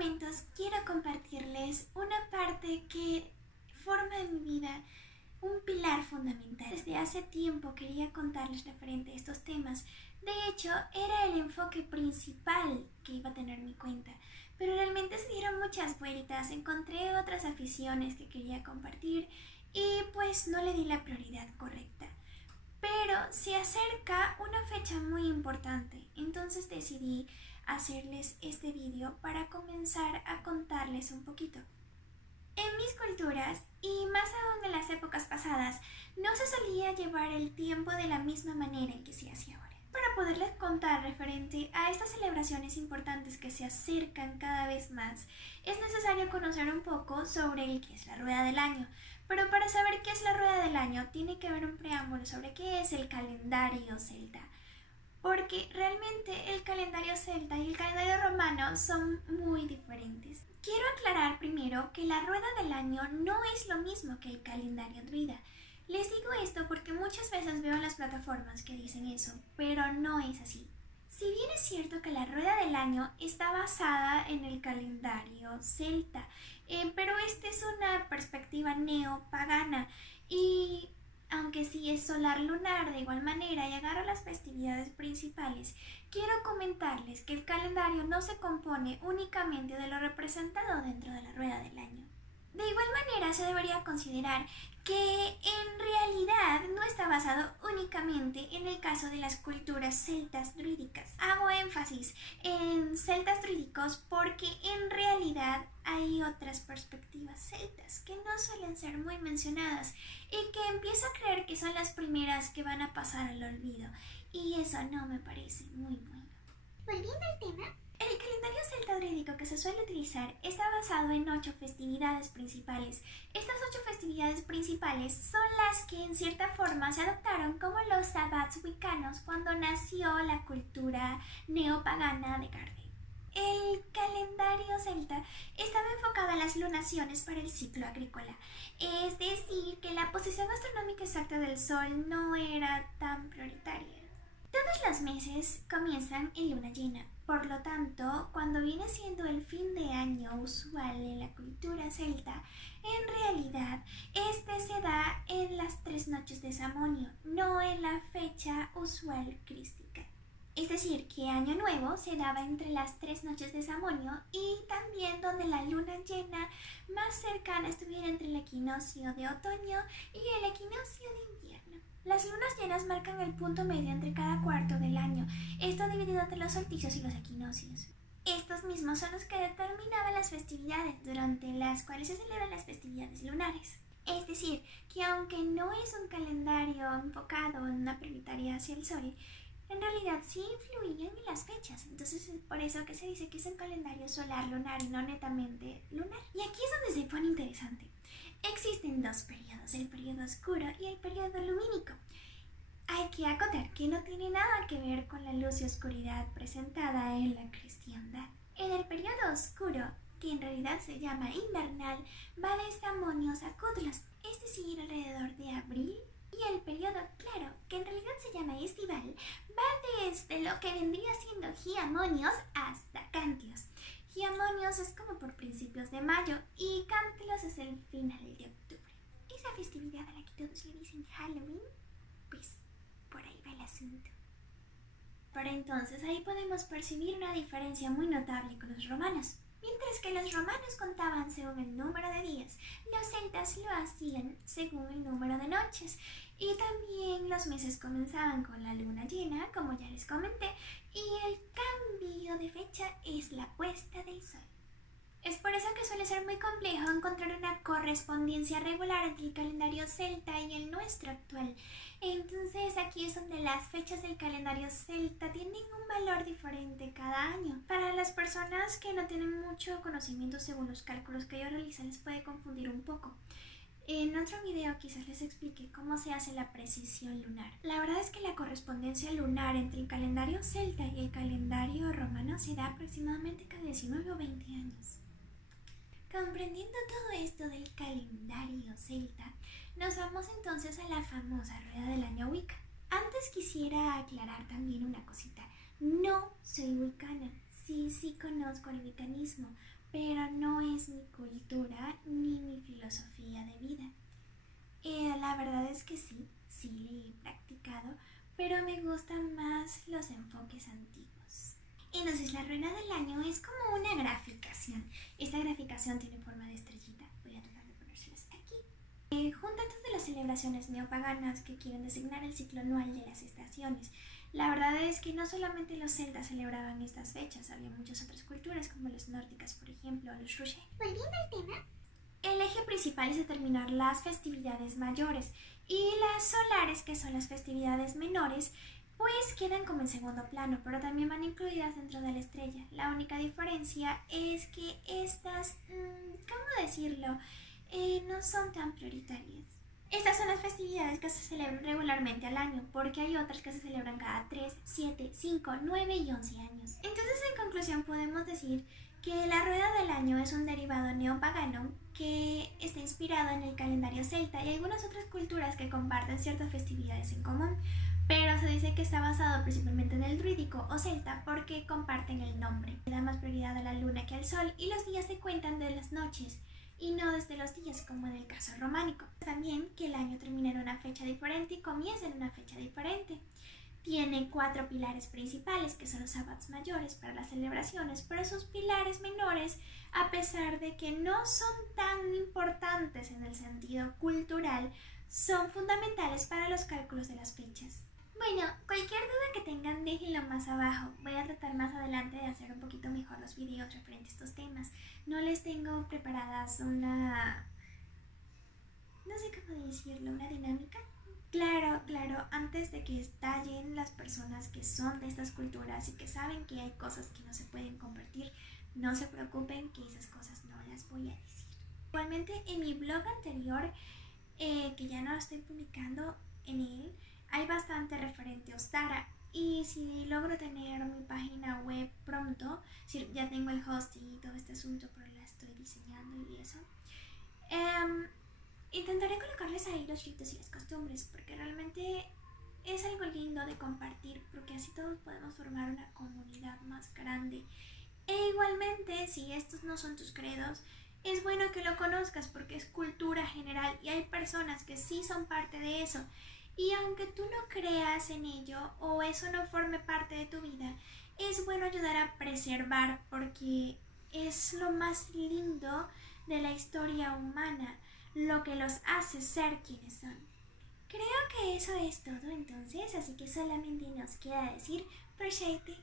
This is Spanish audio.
momentos quiero compartirles una parte que forma en mi vida un pilar fundamental. Desde hace tiempo quería contarles referente a estos temas. De hecho, era el enfoque principal que iba a tener mi cuenta, pero realmente se dieron muchas vueltas, encontré otras aficiones que quería compartir y pues no le di la prioridad correcta. Pero se acerca una fecha muy importante, entonces decidí hacerles este vídeo para comenzar a contarles un poquito. En mis culturas, y más aún en las épocas pasadas, no se solía llevar el tiempo de la misma manera en que se hace ahora. Para poderles contar referente a estas celebraciones importantes que se acercan cada vez más, es necesario conocer un poco sobre qué es la rueda del año. Pero para saber qué es la rueda del año, tiene que haber un preámbulo sobre qué es el calendario celta. Porque realmente el calendario celta y el calendario romano son muy diferentes. Quiero aclarar primero que la rueda del año no es lo mismo que el calendario druida. Les digo esto porque muchas veces veo en las plataformas que dicen eso, pero no es así. Si bien es cierto que la rueda del año está basada en el calendario celta, pero esta es una perspectiva neopagana y aunque sí es solar lunar de igual manera y agarra las festividades principales, quiero comentarles que el calendario no se compone únicamente de lo representado dentro de la rueda del año. De igual manera se debería considerar que en realidad no está basado únicamente en el caso de las culturas celtas druídicas. Hago énfasis en celtas druídicos porque en realidad hay otras perspectivas celtas que no suelen ser muy mencionadas y que empiezo a creer que son las primeras que van a pasar al olvido, y eso no me parece muy bueno. Volviendo al tema, el calendario celta druídico que se suele utilizar está basado en 8 festividades principales. Estas 8 festividades principales son las que en cierta forma se adoptaron como los sabbats wiccanos cuando nació la cultura neopagana de Gardel. El calendario celta estaba enfocado a las lunaciones para el ciclo agrícola, es decir, que la posición astronómica exacta del Sol no era tan prioritaria. Todos los meses comienzan en luna llena, por lo tanto, cuando viene siendo el fin de año usual en la cultura celta, en realidad este se da en las 3 noches de Samonio, no en la fecha usual crística. Es decir, que Año Nuevo se daba entre las 3 noches de Samonio y también donde la luna llena más cercana estuviera entre el equinoccio de otoño y el equinoccio de invierno. Las lunas llenas marcan el punto medio entre cada cuarto del año, esto dividido entre los solsticios y los equinoccios. Estos mismos son los que determinaban las festividades durante las cuales se celebran las festividades lunares. Es decir, que aunque no es un calendario enfocado en una prioritaria hacia el sol, en realidad sí influían en las fechas, entonces es por eso que se dice que es un calendario solar lunar y no netamente lunar. Y aquí es donde se pone interesante. Existen 2 periodos, el periodo oscuro y el periodo lumínico. Hay que acotar que no tiene nada que ver con la luz y oscuridad presentada en la cristiandad. En el periodo oscuro, que en realidad se llama invernal, va de Samonios a Cudlos, es decir, alrededor de abril. Y el periodo claro, que en realidad se llama estival, va desde lo que vendría siendo Giamonios hasta Cántilos. Giamonios es como por principios de mayo y Cántilos es el final de octubre. Esa festividad a la que todos le dicen Halloween, pues por ahí va el asunto. Pero entonces ahí podemos percibir una diferencia muy notable con los romanos. Mientras que los romanos contaban según el número de días, los celtas lo hacían según el número de noches. Y también los meses comenzaban con la luna llena, como ya les comenté, y el cambio de fecha es la puesta del sol. Es por eso que suele ser muy complejo encontrar una correspondencia regular entre el calendario celta y el nuestro actual. Entonces aquí es donde las fechas del calendario celta tienen un valor diferente cada año. Para las personas que no tienen mucho conocimiento según los cálculos que ellos realizan, les puede confundir un poco. En otro video quizás les explique cómo se hace la precisión lunar. La verdad es que la correspondencia lunar entre el calendario celta y el calendario romano se da aproximadamente cada 19 o 20 años. Comprendiendo todo esto del calendario celta, nos vamos entonces a la famosa rueda del año Wicca. Antes quisiera aclarar también una cosita. No soy wiccana, sí conozco el veganismo, pero no es mi cultura ni mi filosofía de vida. La verdad es que sí le he practicado, pero me gustan más los enfoques antiguos. Entonces la rueda del año es como una graficación. Esta graficación tiene forma de estrellita. Voy a tratar de ponérselas aquí. Juntan todas las celebraciones neopaganas que quieren designar el ciclo anual de las estaciones. La verdad es que no solamente los celtas celebraban estas fechas, había muchas otras culturas como las nórdicas, por ejemplo, los Rushe. Volviendo al tema, El eje principal es determinar las festividades mayores y las solares, que son las festividades menores, pues quedan como en segundo plano, pero también van incluidas dentro de la estrella. La única diferencia es que estas, ¿cómo decirlo?, no son tan prioritarias. Estas son las festividades que se celebran regularmente al año, porque hay otras que se celebran cada 3, 7, 5, 9 y 11 años. Entonces, en conclusión, podemos decir que la rueda del año es un derivado neopagano que está inspirado en el calendario celta y algunas otras culturas que comparten ciertas festividades en común, pero se dice que está basado principalmente en el druídico o celta porque comparten el nombre. Le da más prioridad a la luna que al sol y los días se cuentan de las noches y no desde los días como en el caso románico. También que el año termina en una fecha diferente y comienza en una fecha diferente. Tiene 4 pilares principales, que son los sabbats mayores para las celebraciones, pero sus pilares menores, a pesar de que no son tan importantes en el sentido cultural, son fundamentales para los cálculos de las fechas. Bueno, cualquier duda que tengan déjenlo más abajo. Voy a tratar más adelante de hacer un poquito mejor los videos referentes a estos temas. No les tengo preparadas una... no sé cómo decirlo, una dinámica. Claro, antes de que estallen las personas que son de estas culturas y que saben que hay cosas que no se pueden compartir, no se preocupen que esas cosas no las voy a decir. Igualmente en mi blog anterior, que ya no estoy publicando en él, hay bastante referente a Ostara y si logro tener mi página web pronto, si ya tengo el hosting y todo este asunto, pero la estoy diseñando y eso, intentaré colocarles ahí los ritos y las costumbres porque realmente es algo lindo de compartir porque así todos podemos formar una comunidad más grande. E igualmente, si estos no son tus credos, es bueno que lo conozcas porque es cultura general y hay personas que sí son parte de eso. Y aunque tú no creas en ello o eso no forme parte de tu vida, es bueno ayudar a preservar porque es lo más lindo de la historia humana, lo que los hace ser quienes son. Creo que eso es todo entonces, así que solamente nos queda decir, proyecte.